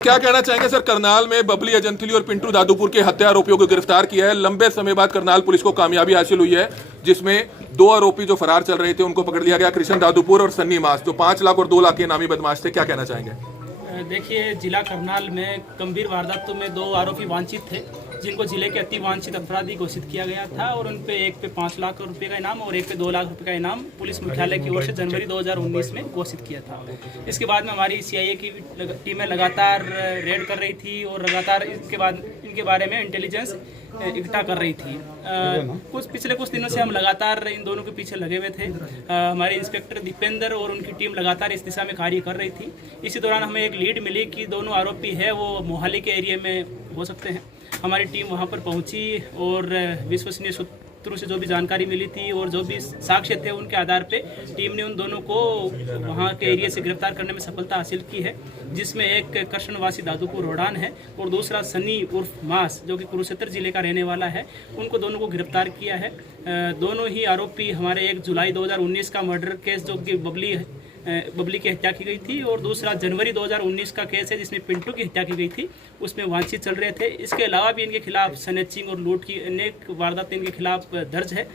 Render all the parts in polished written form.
क्या कहना चाहेंगे सर, करनाल में बबली अजंथली और पिंटू दादूपुर के हत्या आरोपियों को गिरफ्तार किया है। लंबे समय बाद करनाल पुलिस को कामयाबी हासिल हुई है, जिसमें दो आरोपी जो फरार चल रहे थे उनको पकड़ लिया गया, कृष्ण दादूपुर और सन्नी मास, जो 5 लाख और 2 लाख के इनामी बदमाश थे। क्या कहना चाहेंगे? देखिए, जिला करनाल में गंभीर वारदातों में 2 आरोपी वांछित थे, जिनको जिले के अति वांछित अपराधी घोषित किया गया था और उन पे एक पे 5 लाख रुपए का इनाम और एक पे 2 लाख रुपए का इनाम पुलिस मुख्यालय की ओर से जनवरी 2019 में घोषित किया था। इसके बाद में हमारी सीआईए की टीमें लगातार रेड कर रही थी और लगातार इसके बाद इनके बारे में इंटेलिजेंस इकट्ठा कर रही थी। पिछले कुछ दिनों से हम लगातार इन दोनों के पीछे लगे हुए थे। हमारे इंस्पेक्टर दीपेंद्र और उनकी टीम लगातार इस दिशा में कार्य कर रही थी। इसी दौरान हमें एक लीड मिली कि दोनों आरोपी है वो मोहाली के एरिया में हो सकते हैं। हमारी टीम वहां पर पहुंची और विश्वसनीय सूत्रों से जो भी जानकारी मिली थी और जो भी साक्ष्य थे उनके आधार पे टीम ने उन दोनों को वहां के एरिया से गिरफ्तार करने में सफलता हासिल की है, जिसमें एक कृष्णवासी दादूपुर रोडान है और दूसरा सनी उर्फ मास जो कि कुरुक्षेत्र जिले का रहने वाला है। उनको दोनों को गिरफ्तार किया है। दोनों ही आरोपी हमारे 1 जुलाई 2019 का मर्डर केस जो कि बबली की हत्या की गई थी और दूसरा जनवरी 2019 का केस है जिसमें पिंटू की हत्या की गई थी, उसमें वांछित चल रहे थे। इसके अलावा भी इनके खिलाफ स्नैचिंग और लूट की अनेक वारदातें इनके खिलाफ दर्ज है।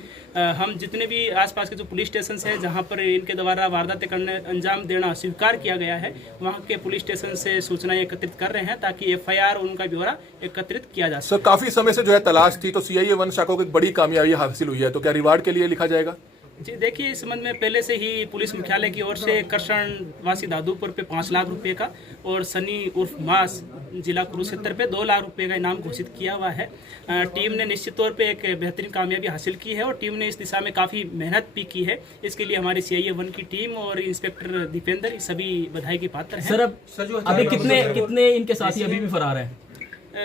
हम जितने भी आसपास के जो पुलिस स्टेशन है जहां पर इनके द्वारा वारदातें करने अंजाम देना स्वीकार किया गया है, वहां के पुलिस स्टेशन से सूचनाएं एकत्रित कर रहे हैं ताकि एफआईआर उनका ब्यौरा एकत्रित किया जा सके। सर, काफी समय से जो है तलाश थी, तो सीआईए 1 शाखा को एक बड़ी कामयाबी हासिल हुई है, तो क्या रिवार्ड के लिए लिखा जाएगा? जी देखिए, इस संबंध में पहले से ही पुलिस मुख्यालय की ओर से कृष्णवासी दादूपुर पे 5 लाख रुपए का और सनी उर्फ मास जिला कुरुक्षेत्र पे 2 लाख रुपए का इनाम घोषित किया हुआ है। टीम ने निश्चित तौर पे एक बेहतरीन कामयाबी हासिल की है और टीम ने इस दिशा में काफ़ी मेहनत भी की है। इसके लिए हमारी सीआईए 1 की टीम और इंस्पेक्टर दीपेंद्र सभी बधाई के पात्र हैं। सर, अब अभी कितने इनके साथी अभी भी फरार हैं?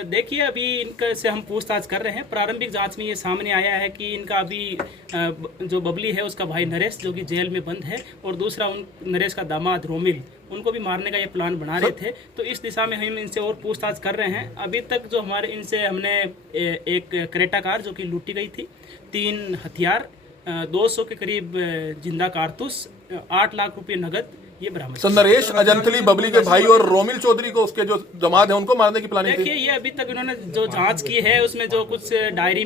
देखिए, अभी इनका से हम पूछताछ कर रहे हैं। प्रारंभिक जांच में ये सामने आया है कि इनका अभी जो बबली है उसका भाई नरेश जो कि जेल में बंद है और दूसरा नरेश का दामाद रोमिल, उनको भी मारने का ये प्लान बना रहे थे। तो इस दिशा में हम इनसे और पूछताछ कर रहे हैं। अभी तक जो हमारे इनसे हमने एक क्रेटा कार जो कि लूटी गई थी, 3 हथियार, 200 के करीब जिंदा कारतूस, 8 लाख रुपये नगद ये बरामद। सर, नरेश अजंथली बबली के भाई और रोमिल चौधरी को उसके जो दमाद है उनको मारने की प्लानिंग थी। देखिए, ये अभी तक इन्होंने जो जांच की है उसमें जो कुछ डायरी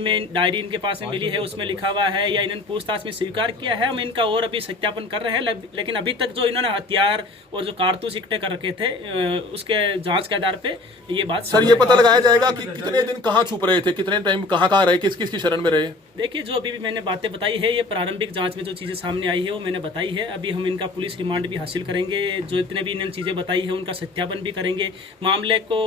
इनके पास में मिली है उसमें लिखा हुआ है या इन्होंने पूछताछ में स्वीकार किया है। हम इनका और अभी सत्यापन कर रहे हैं, लेकिन अभी तक जो इन्होंने हथियार और जो कारतूस इकट्ठे कर रखे थे उसके जाँच के आधार पर ये बात। सर, ये पता लगाया जाएगा कि कितने दिन कहाँ छुप रहे थे, कितने टाइम कहाँ रहे, किस किस की शरण में रहे? देखिए, जो अभी भी मैंने बातें बताई है, ये प्रारंभिक जांच में जो चीज़ें सामने आई है वो मैंने बताई है। अभी हम इनका पुलिस रिमांड भी हासिल करेंगे, जो इतने भी इन्होंने चीज़ें बताई है उनका सत्यापन भी करेंगे। मामले को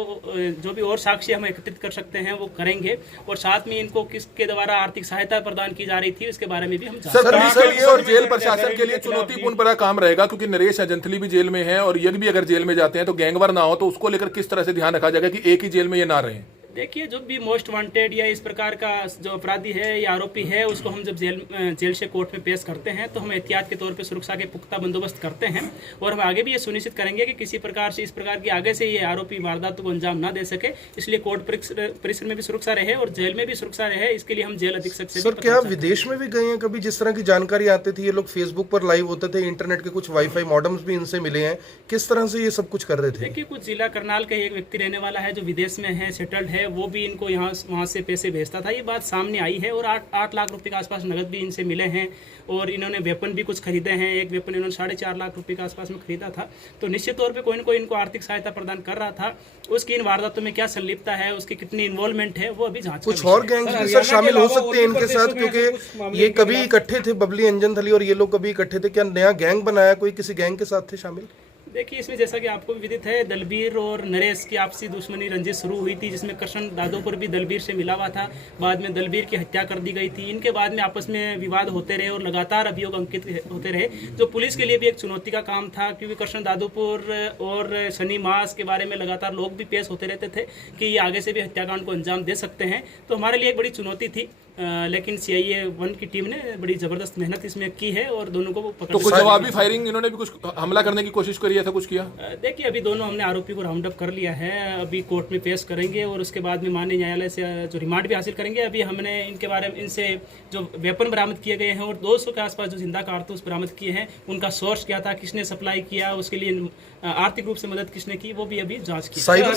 जो भी और साक्ष्य हम एकत्रित कर सकते हैं वो करेंगे और साथ में इनको किसके द्वारा आर्थिक सहायता प्रदान की जा रही थी उसके बारे में भी हम सर, पुलिस के लिए और जेल प्रशासन के लिए चुनौतीपूर्ण बड़ा काम रहेगा, क्योंकि नरेश अजंथली भी जेल में है और यज्ञ भी अगर जेल में जाते हैं तो गैंगवार ना हो, तो उसको लेकर किस तरह से ध्यान रखा जाएगा कि एक ही जेल में ये ना रहे? देखिए, जो भी मोस्ट वांटेड या इस प्रकार का जो अपराधी है या आरोपी है उसको हम जब जेल से कोर्ट में पेश करते हैं तो हम एहतियात के तौर पे सुरक्षा के पुख्ता बंदोबस्त करते हैं और हम आगे भी ये सुनिश्चित करेंगे कि किसी प्रकार से इस प्रकार की आगे से ये आरोपी वारदातों को अंजाम ना दे सके। इसलिए कोर्ट परिसर में भी सुरक्षा रहे और जेल में भी सुरक्षा रहे, इसके लिए हम जेल अधीक्षक से। सर, क्या विदेश में भी गए हैं कभी? जिस तरह की जानकारी आती थी, ये लोग फेसबुक पर लाइव होते थे, इंटरनेट के कुछ वाईफाई मॉडेम्स भी इनसे मिले हैं, किस तरह से ये सब कुछ कर रहे थे? देखिए, कुछ जिला करनाल का एक व्यक्ति रहने वाला है जो विदेश में है, सेटल्ड है, वो भी इनको वहाँ से पैसे भेजता था, ये बात सामने आई है और 8 लाख रुपए के आसपास नगद भी इनसे मिले हैं और इन्होंने वेपन भी कुछ खरीदे हैं। एक वेपन इन्होंने 4.5 लाख रुपए के आसपास में खरीदा था। तो निश्चित तौर पे कोई न कोई इनको आर्थिक सहायता प्रदान कर रहा था। उसकी इन वारदातों में क्या संलिप्तता है, उसकी कितनी इन्वॉल्वमेंट है, वो अभी जांच। कुछ और गैंग सर शामिल हो सकते हैं इनके साथ, क्योंकि ये कभी इकट्ठे थे, बबली अंजनथली और ये लोग कभी इकट्ठे थे। क्या नया गैंग बनाया, कोई किसी गैंग के साथ थे शामिल? देखिए, इसमें जैसा कि आपको भी विदित है, दलबीर और नरेश की आपसी दुश्मनी रंजिश शुरू हुई थी, जिसमें कृष्ण दादूपुर भी दलबीर से मिला हुआ था। बाद में दलबीर की हत्या कर दी गई थी। इनके बाद में आपस में विवाद होते रहे और लगातार अभियोग अंकित होते रहे, जो पुलिस के लिए भी एक चुनौती का काम था, क्योंकि कृष्ण दादूपुर और शनि मास के बारे में लगातार लोग भी पेश होते रहते थे कि ये आगे से भी हत्याकांड को अंजाम दे सकते हैं। तो हमारे लिए एक बड़ी चुनौती थी। लेकिन CIA 1 की टीम ने बड़ी जबरदस्त मेहनत इसमें की है और दोनों को तो पकड़ कुछ जवाबी फायरिंग इन्होंने भी कुछ हमला करने की कोशिश करी, ऐसा कुछ किया? देखिए अभी दोनों हमने आरोपी को राउंड अप कर लिया है, अभी कोर्ट में पेश करेंगे और उसके बाद में माननीय न्यायालय से जो रिमांड भी हासिल करेंगे। अभी हमने इनके बारे में इनसे जो वेपन बरामद किए गए हैं और 200 के आसपास जो जिंदा कारतूस बरामद किए हैं, उनका सोर्स क्या था, किसने सप्लाई किया, उसके लिए आर्थिक रूप से मदद किसने की, वो भी अभी जांच की। साइबर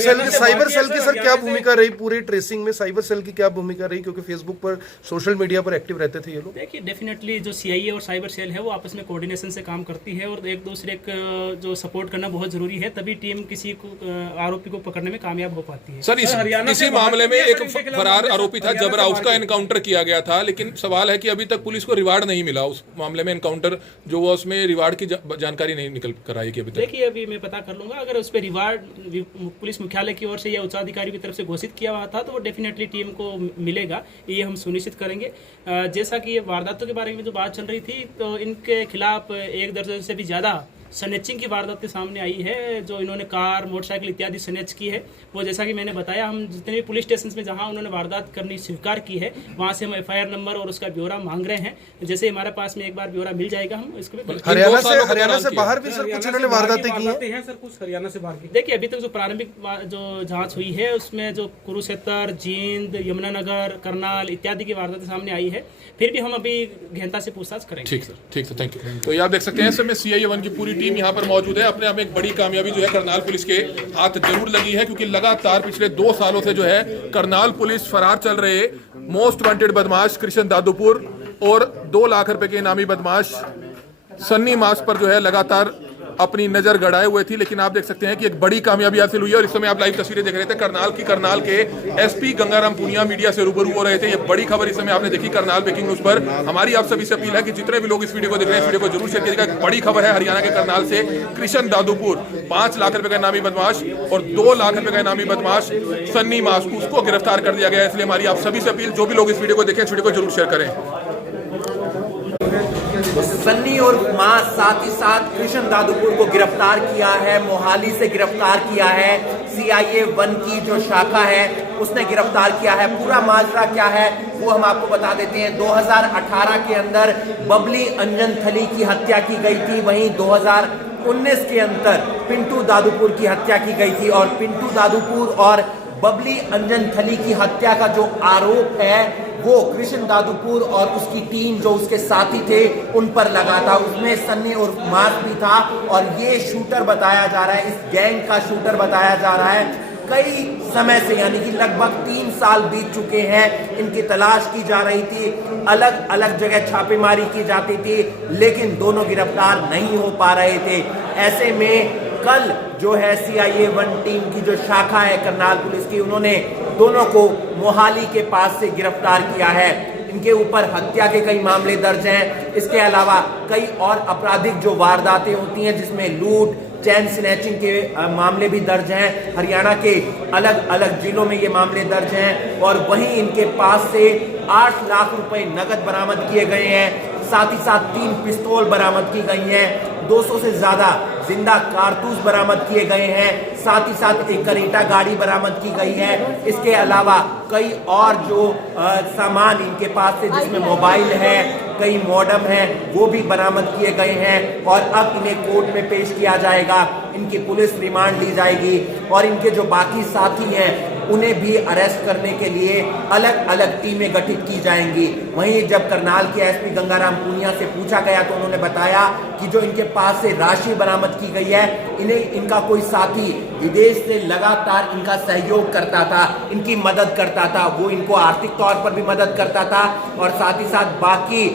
सेल की सर क्या भूमिका रही पूरे ट्रेसिंग में? साइबर सेल की क्या भूमिका रही, क्योंकि फेसबुक पर, सोशल मीडिया पर एक्टिव रहते थे ये लोग? देखिए डेफिनेटली जो CIA और साइबर सेल है वो आपस में कोऑर्डिनेशन से काम करती है और एक दूसरे को जो सपोर्ट करना बहुत जरूरी है, तभी टीम किसी को आरोपी को पकड़ने में कामयाब हो पाती है। सर इसी मामले में एक फरार आरोपी था जबरा, उसका एनकाउंटर किया गया था, लेकिन सवाल है कि अभी तक पुलिस को रिवार्ड नहीं मिला उस मामले में। एनकाउंटर जो हुआ उसमें रिवार्ड की जानकारी नहीं निकल कर आई कि अभी तक। देखिए अभी मैं पता कर लूंगा, अगर उस पर रिवार्ड पुलिस मुख्यालय की ओर से या उच्चाधिकारी की तरफ से घोषित किया हुआ था तो वो डेफिनेटली टीम को मिलेगा, ये हम सुनिश्चित करेंगे। जैसा कि ये वारदातों के बारे में जो बात चल रही थी, तो इनके खिलाफ 1 दर्जन से भी ज़्यादा स्नैचिंग की वारदातें सामने आई है, जो इन्होंने कार, मोटरसाइकिल इत्यादि स्नैच की है। वो जैसा कि मैंने बताया, हम जितने भी पुलिस स्टेशन में जहां उन्होंने वारदात करनी स्वीकार की है, वहां से हम FIR नंबर और उसका ब्यौरा मांग रहे हैं। जैसे हमारे पास में एक बार ब्यौरा मिल जाएगा, हम इसको भी। हरियाणा से बाहर भी सर कुछ इन्होंने वारदातें की हैं सर, कुछ हरियाणा से बाहर की। देखिए अभी तक जो प्रारंभिक जो जांच हुई है उसमें जो कुरुक्षेत्र, जींद, यमुनानगर, करनाल इत्यादि की वारदातें सामने आई है, फिर भी हम अभी गहनता से पूछताछ करेंगे। ठीक सर, थैंक यू। तो ये आप देख सकते हैं, इसमें CIA 1 की पूरी टीम यहाँ पर मौजूद है। अपने आप में एक बड़ी कामयाबी जो है करनाल पुलिस के हाथ जरूर लगी है, क्योंकि लगातार पिछले 2 सालों से जो है करनाल पुलिस फरार चल रहे मोस्ट वांटेड बदमाश कृष्ण दादूपुर और 2 लाख रुपए के इनामी बदमाश सन्नी मास पर जो है लगातार अपनी नजर गड़ाए हुए थी। लेकिन आप देख सकते हैं कि एक बड़ी कामयाबी हासिल हुई है और इस समय आप लाइव तस्वीरें देख रहे थे करनाल के SP गंगाराम पुनिया मीडिया से रूबरू हो रहे थे। ये बड़ी खबर इस समय आपने देखी करनाल ब्रेकिंग न्यूज पर। हमारी आप सभी से अपील है कि जितने भी लोग इस वीडियो को देख रहे हैं, इस वीडियो को जरूर शेयर कीजिएगा। एक बड़ी खबर है हरियाणा के करनाल से, कृष्ण दादूपुर 5 लाख रुपए का इनामी बदमाश और 2 लाख रुपए का इनामी बदमाश सन्नी मास, उसको गिरफ्तार कर दिया गया है। इसलिए हमारी आप सभी से अपील, जो भी लोग इस वीडियो को देखें, इस वीडियो को जरूर शेयर करें। सन्नी और मां, साथ ही साथ कृष्ण दादूपुर को गिरफ्तार किया है, मोहाली से गिरफ्तार किया है। CIA 1 की जो शाखा है उसने गिरफ्तार किया है। पूरा माजरा क्या है वो हम आपको बता देते हैं। 2018 के अंदर बबली अंजन थली की हत्या की गई थी, वहीं 2019 के अंदर पिंटू दादूपुर की हत्या की गई थी। और पिंटू दादूपुर और बबली अंजन थली की हत्या का जो आरोप है वो कृष्ण दादूपुर और उसकी टीम जो उसके साथी थे उन पर लगा था। उसमें सन्नी और मास भी था और ये शूटर बताया जा रहा है, इस गैंग का शूटर बताया जा रहा है। कई समय से, यानी कि लगभग 3 साल बीत चुके हैं, इनकी तलाश की जा रही थी, अलग अलग जगह छापेमारी की जाती थी, लेकिन दोनों गिरफ्तार नहीं हो पा रहे थे। ऐसे में कल जो है CIA 1 टीम की जो शाखा है करनाल पुलिस की, उन्होंने दोनों को मोहाली के पास से गिरफ्तार किया है। इनके ऊपर हत्या के कई मामले दर्ज हैं। इसके अलावा कई और आपराधिक जो वारदातें होती हैं, जिसमें लूट, चैन स्नैचिंग के मामले भी दर्ज हैं। हरियाणा के अलग अलग जिलों में ये मामले दर्ज हैं। और वहीं इनके पास से 8 लाख रुपए नगद बरामद किए गए हैं। साथ ही साथ 3 पिस्तौल बरामद की गई हैं, 200 से ज्यादा जिंदा कारतूस बरामद किए गए हैं। साथ ही साथ एक करेटा गाड़ी बरामद की गई है। इसके अलावा कई और जो सामान इनके पास से, जिसमें मोबाइल है, कई मॉडम है, वो भी बरामद किए गए हैं। और अब इन्हें कोर्ट में पेश किया जाएगा, इनकी पुलिस रिमांड ली जाएगी और इनके जो बाकी साथी हैं उन्हें भी अरेस्ट करने के लिए अलग अलग टीमें गठित की जाएंगी। वहीं जब करनाल के SP गंगाराम पुनिया से पूछा गया तो उन्होंने बताया कि जो इनके पास से राशि बरामद की गई है, इन्हें इनका कोई साथी विदेश से लगातार इनका सहयोग करता था, इनकी मदद करता था, वो इनको आर्थिक तौर पर भी मदद करता था। और साथ ही साथ बाकी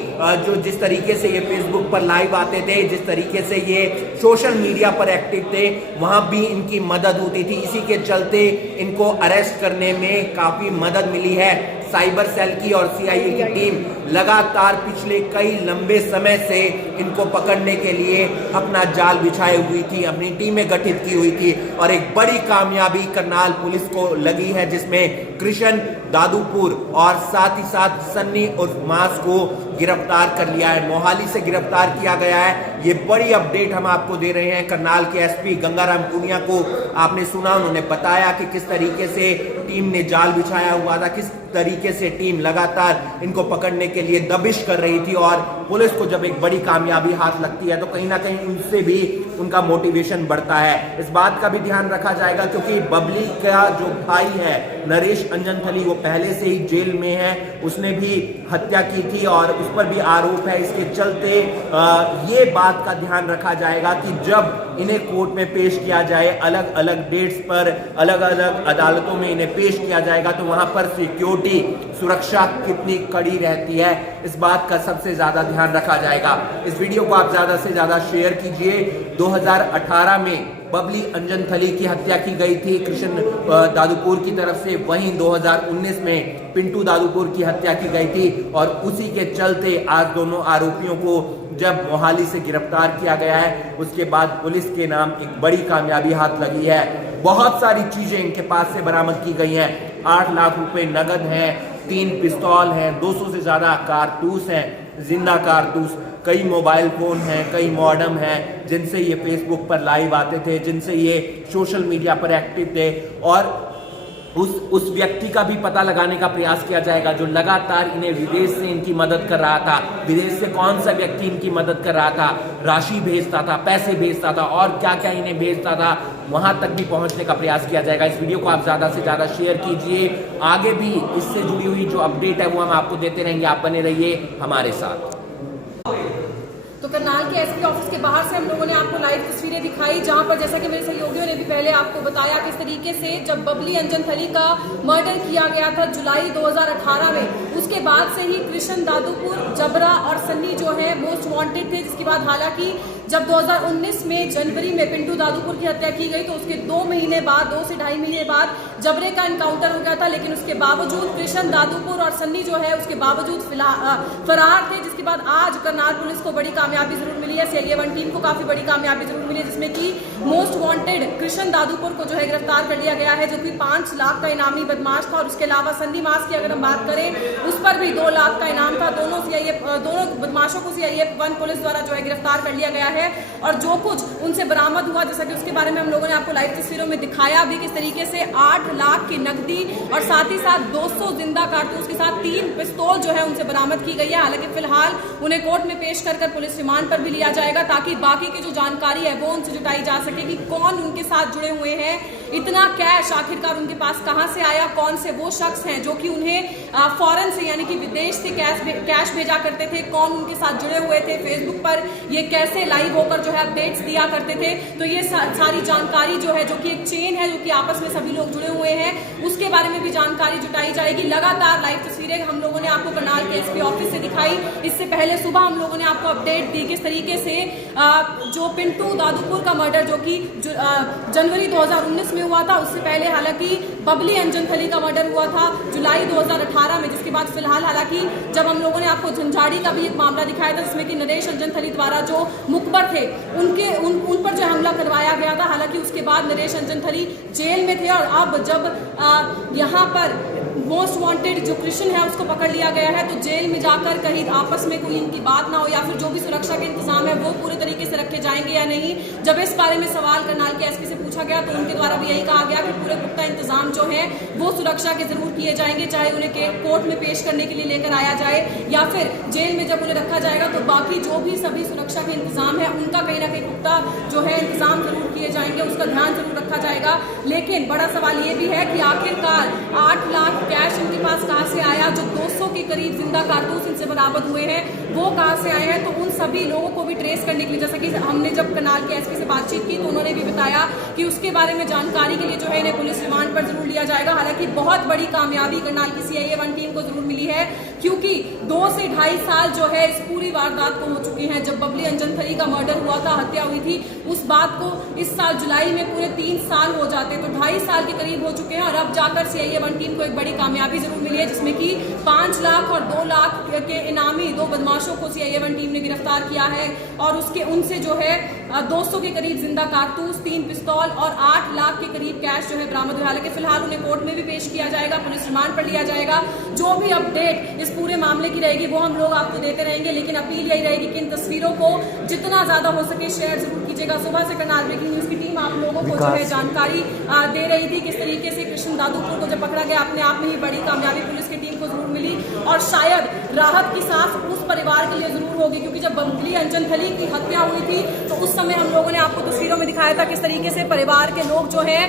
जो जिस तरीके से ये फेसबुक पर लाइव आते थे, जिस तरीके से ये सोशल मीडिया पर एक्टिव थे, वहां भी इनकी मदद होती थी। इसी के चलते इनको अरेस्ट करने में काफी मदद मिली है। साइबर सेल की और CIA की टीम लगातार पिछले कई लंबे समय से इनको पकड़ने के लिए अपना जाल बिछाए हुई थी, अपनी टीमें गठित की हुई थी। और एक बड़ी कामयाबी करनाल पुलिस को लगी है, जिसमें कृष्ण दादूपुर और साथ ही साथ सन्नी और मास को गिरफ्तार कर लिया है, मोहाली से गिरफ्तार किया गया है। ये बड़ी अपडेट हम आपको दे रहे हैं। करनाल के SP गंगाराम पुनिया को आपने सुना, उन्होंने बताया कि किस तरीके से टीम ने जाल बिछाया हुआ था, किस तरीके से टीम लगातार इनको पकड़ने के लिए दबिश कर रही थी और पुलिस को जब एक बड़ी कामयाबी हाथ लगती है तो कहीं ना कहीं उनसे भी उनका मोटिवेशन बढ़ता है। इस बात का भी ध्यान रखा जाएगा क्योंकि बबली का जो भाई है नरेश अंजनथली वो पहले से ही जेल में है, उसने भी हत्या की थी और उस पर भी आरोप है। इसके चलते ये बात का ध्यान रखा जाएगा कि जब इन्हें कोर्ट में पेश किया जाए, अलग अलग डेट्स पर अलग अलग अदालतों में इन्हें पेश किया जाएगा तो वहां पर सिक्योरिटी सुरक्षा कितनी कड़ी रहती है, इस बात का सबसे ज्यादा ध्यान रखा जाएगा। इस वीडियो को आप ज्यादा से ज्यादा शेयर कीजिए। 2018 में बबली अंजनथली की हत्या की गई थी कृष्ण दादुपुर की तरफ से, वहीं 2019 में पिंटू दादुपुर की हत्या की गई थी और उसी के चलते आज दोनों आरोपियों को जब मोहाली से गिरफ्तार किया गया है उसके बाद पुलिस के नाम एक बड़ी कामयाबी हाथ लगी है। बहुत सारी चीजें इनके पास से बरामद की गई हैं। 8 लाख रुपए नगद हैं, 3 पिस्तौल हैं, 200 से ज्यादा कारतूस हैं, जिंदा कारतूस, कई मोबाइल फोन हैं, कई मॉडम हैं जिनसे ये फेसबुक पर लाइव आते थे, जिनसे ये सोशल मीडिया पर एक्टिव थे और उस व्यक्ति का भी पता लगाने का प्रयास किया जाएगा जो लगातार इन्हें विदेश से इनकी मदद कर रहा था। विदेश से कौन सा व्यक्ति इनकी मदद कर रहा था, राशि भेजता था, पैसे भेजता था और क्या क्या इन्हें भेजता था, वहां तक भी पहुंचने का प्रयास किया जाएगा। इस वीडियो को आप ज्यादा से ज्यादा शेयर कीजिए। आगे भी इससे जुड़ी हुई जो अपडेट है वो हम आपको देते रहेंगे, आप बने रहिए हमारे साथ। तो करनाल के एसपी ऑफिस के बाहर से हम लोगों ने आपको लाइव तस्वीरें दिखाई, जहां पर जैसा कि मेरे सहयोगियों ने भी पहले आपको बताया किस तरीके से जब बबली अंजनथली का मर्डर किया गया था जुलाई 2018 में, उसके बाद से ही कृष्ण दादुपुर, जबरा और सन्नी जो है मोस्ट वांटेड थे। जिसके बाद हालांकि जब 2019 में जनवरी में पिंटू दादुपुर की हत्या की गई तो उसके 2 महीने बाद, 2 से ढाई महीने बाद जबरे का एनकाउंटर हो गया था, लेकिन उसके बावजूद कृष्ण दादुपुर और सन्नी जो है उसके बावजूद फरार थे। जिसके बाद आज करनाल पुलिस को बड़ी कामयाबी जरूर मिली है, CIA 1 टीम को काफी बड़ी कामयाबी जरूर मिली है, जिसमें कि मोस्ट वांटेड कृष्ण दादुपुर को जो है गिरफ्तार कर लिया गया है, जो कि 5 लाख का इनामी बदमाश था। और उसके अलावा सन्नी मास की अगर हम बात करें उस पर भी 2 लाख का इनाम था। दोनों बदमाशों को CIA 1 पुलिस द्वारा जो है गिरफ्तार कर लिया गया है और जो कुछ उनसे बरामद हुआ, जैसा कि उसके बारे में हम लोगों ने आपको लाइव तस्वीरों में दिखाया भी किस तरीके से 8 लाख की नकदी और साथ ही साथ 200 जिंदा कारतूस के साथ 3 पिस्तौल जो है उनसे बरामद की गई है। हालांकि फिलहाल उन्हें कोर्ट में पेश कर पुलिस रिमांड पर भी लिया जाएगा ताकि बाकी की जो जानकारी है वो उनसे जुटाई जा सके कि कौन उनके साथ जुड़े हुए हैं, इतना कैश आखिरकार उनके पास कहां से आया, कौन से वो शख्स हैं जो कि उन्हें फॉरेन से यानी कि विदेश से कैश भेजा करते थे, कौन उनके साथ जुड़े हुए थे, फेसबुक पर ये कैसे लाइव होकर जो है अपडेट्स दिया करते थे। तो ये सारी जानकारी जो है, जो कि एक चेन है, जो कि आपस में सभी लोग जुड़े हुए हैं, उसके बारे में भी जानकारी जुटाई जाएगी। लगातार लाइव तस्वीरें हम लोगों ने आपको करनाल के एसपी ऑफिस से दिखाई। इससे पहले सुबह हम लोगों ने आपको अपडेट दी किस तरीके से जो पिंटू दादुपुर का मर्डर जो कि जनवरी 2019 में हुआ था, उससे पहले हालांकि बबली अंजनथली का मर्डर हुआ था जुलाई 2018 में। जिसके बाद फिलहाल हालांकि जब हम लोगों ने आपको झंझाड़ी का भी एक मामला दिखाया था जिसमें कि नरेश अंजनथली द्वारा जो मुखबर थे उन पर जो हमला करवाया गया था, हालांकि उसके बाद नरेश अंजनथली जेल में थे और अब जब यहाँ पर मोस्ट वांटेड जो कृष्ण है उसको पकड़ लिया गया है तो जेल में जाकर कहीं आपस में कोई इनकी बात ना हो या फिर जो भी सुरक्षा के इंतजाम है वो पूरे तरीके से रखे जाएंगे या नहीं। जब इस बारे में सवाल करनाल के एसपी से पूछा गया तो उनके द्वारा भी यही कहा गया कि पूरे पुख्ता इंतजाम जो है वो सुरक्षा के जरूर किए जाएंगे, चाहे उन्हें कोर्ट में पेश करने के लिए लेकर आया जाए या फिर जेल में जब उन्हें रखा जाएगा तो बाकी जो भी सभी सुरक्षा के इंतजाम है उनका कहीं ना कहीं पुख्ता जो है इंतजाम जरूर किए जाएंगे, उसका ध्यान जरूर रखा जाएगा। लेकिन बड़ा सवाल ये भी है कि आखिरकार 8 लाख कैश इनके पास कहां से आया, जो 200 के करीब जिंदा कारतूस इनसे बरामद हुए हैं वो कहां से आए हैं। तो उन सभी लोगों को भी ट्रेस करने के लिए, जैसा कि हमने जब करनाल के एसपी से बातचीत की तो उन्होंने भी बताया कि उसके बारे में जानकारी के लिए जो है इन्हें पुलिस रिमांड पर जरूर लिया जाएगा। हालांकि बहुत बड़ी कामयाबी करनाल की CIA 1 टीम को जरूर मिली है क्योंकि 2 से ढाई साल जो है इस पूरी वारदात को हो चुकी है। जब बबली अंजनथली का मर्डर हुआ था, हत्या हुई थी, उस बात को इस साल जुलाई में पूरे 3 साल हो जाते, तो 2.5 साल के करीब हो चुके हैं और अब जाकर CIA 1 टीम को एक बड़ी कामयाबी जरूर मिली है जिसमें कि 5 लाख और 2 लाख के इनामी 2 बदमाशों को CIA 1 टीम ने गिरफ्तार किया है और उनसे जो है 200 के करीब जिंदा कारतूस, 3 पिस्तौल और 8 लाख के करीब कैश जो है बरामद हुआ। हालांकि फिलहाल उन्हें कोर्ट में भी पेश किया जाएगा, पुलिस रिमांड पर लिया जाएगा। जो भी अपडेट इस पूरे मामले की रहेगी वो हम लोग आपको देते रहेंगे, लेकिन अपील यही रहेगी कि इन तस्वीरों को जितना ज्यादा हो सके शेयर जरूर कीजिएगा। सुबह से करनाल ब्रेकिंग न्यूज की टीम आप लोगों को जो है जानकारी दे रही थी। किस तरीके से कृष्ण दादूपुर को जब पकड़ा गया, अपने आप में ही बड़ी कामयाबी पुलिस की टीम को जरूर मिली और शायद राहत की सांस उस परिवार के लिए जरूर होगी, क्योंकि जब बबली अंजन थली की हत्या हुई थी तो उस समय हम लोगों ने आपको तस्वीरों में दिखाया था किस तरीके से परिवार के लोग जो है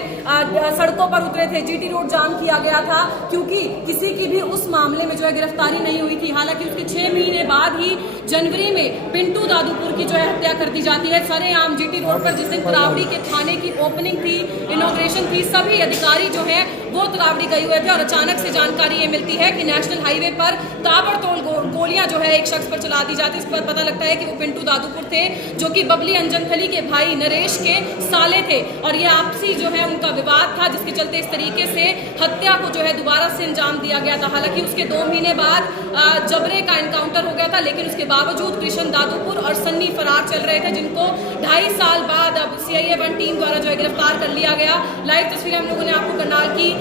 सड़कों पर उतरे थे। जीटी रोड जाम किया गया था क्योंकि किसी की भी उस मामले में जो है गिरफ्तारी नहीं हुई थी। हालांकि उसके 6 महीने बाद ही जनवरी में पिंटू दादूपुर की जो है हत्या कर दी जाती है सरेआम जीटी रोड पर। जिस दिन तरावड़ी के थाने की ओपनिंग थी, इनॉग्रेशन थी, सभी अधिकारी जो है वो तरावड़ी गए हुए थे और अचानक से जानकारी ये मिलती है कि नेशनल हाईवे पर ताबड़तोड़ गोलियां जो है एक शख्स पर चला दी जाती है। इस पर पता लगता है कि वो पिंटू दादूपुर थे, जो कि बबली अंजन थली के भाई नरेश के साले थे और ये आपसी जो है उनका विवाद था, जिसके चलते इस तरीके से हत्या को जो है दोबारा से अंजाम दिया गया था। हालांकि उसके 2 महीने बाद जबरे का एनकाउंटर हो गया था, लेकिन उसके बावजूद कृष्ण दादूपुर और सन्नी फरार चल रहे थे, जिनको 2.5 साल बाद अब CIA 1 टीम द्वारा जो है गिरफ्तार कर लिया गया। लाइव तस्वीरें हम लोगों ने आपको करनाल की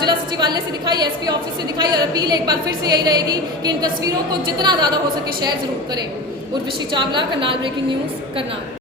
जिला सचिवालय से दिखाई, SP ऑफिस से दिखाई और अपील एक बार फिर से यही रहेगी कि इन तस्वीरों को जितना ज्यादा हो सके शेयर जरूर करें। Urvashi Chawla, Karnal breaking news, Karnal.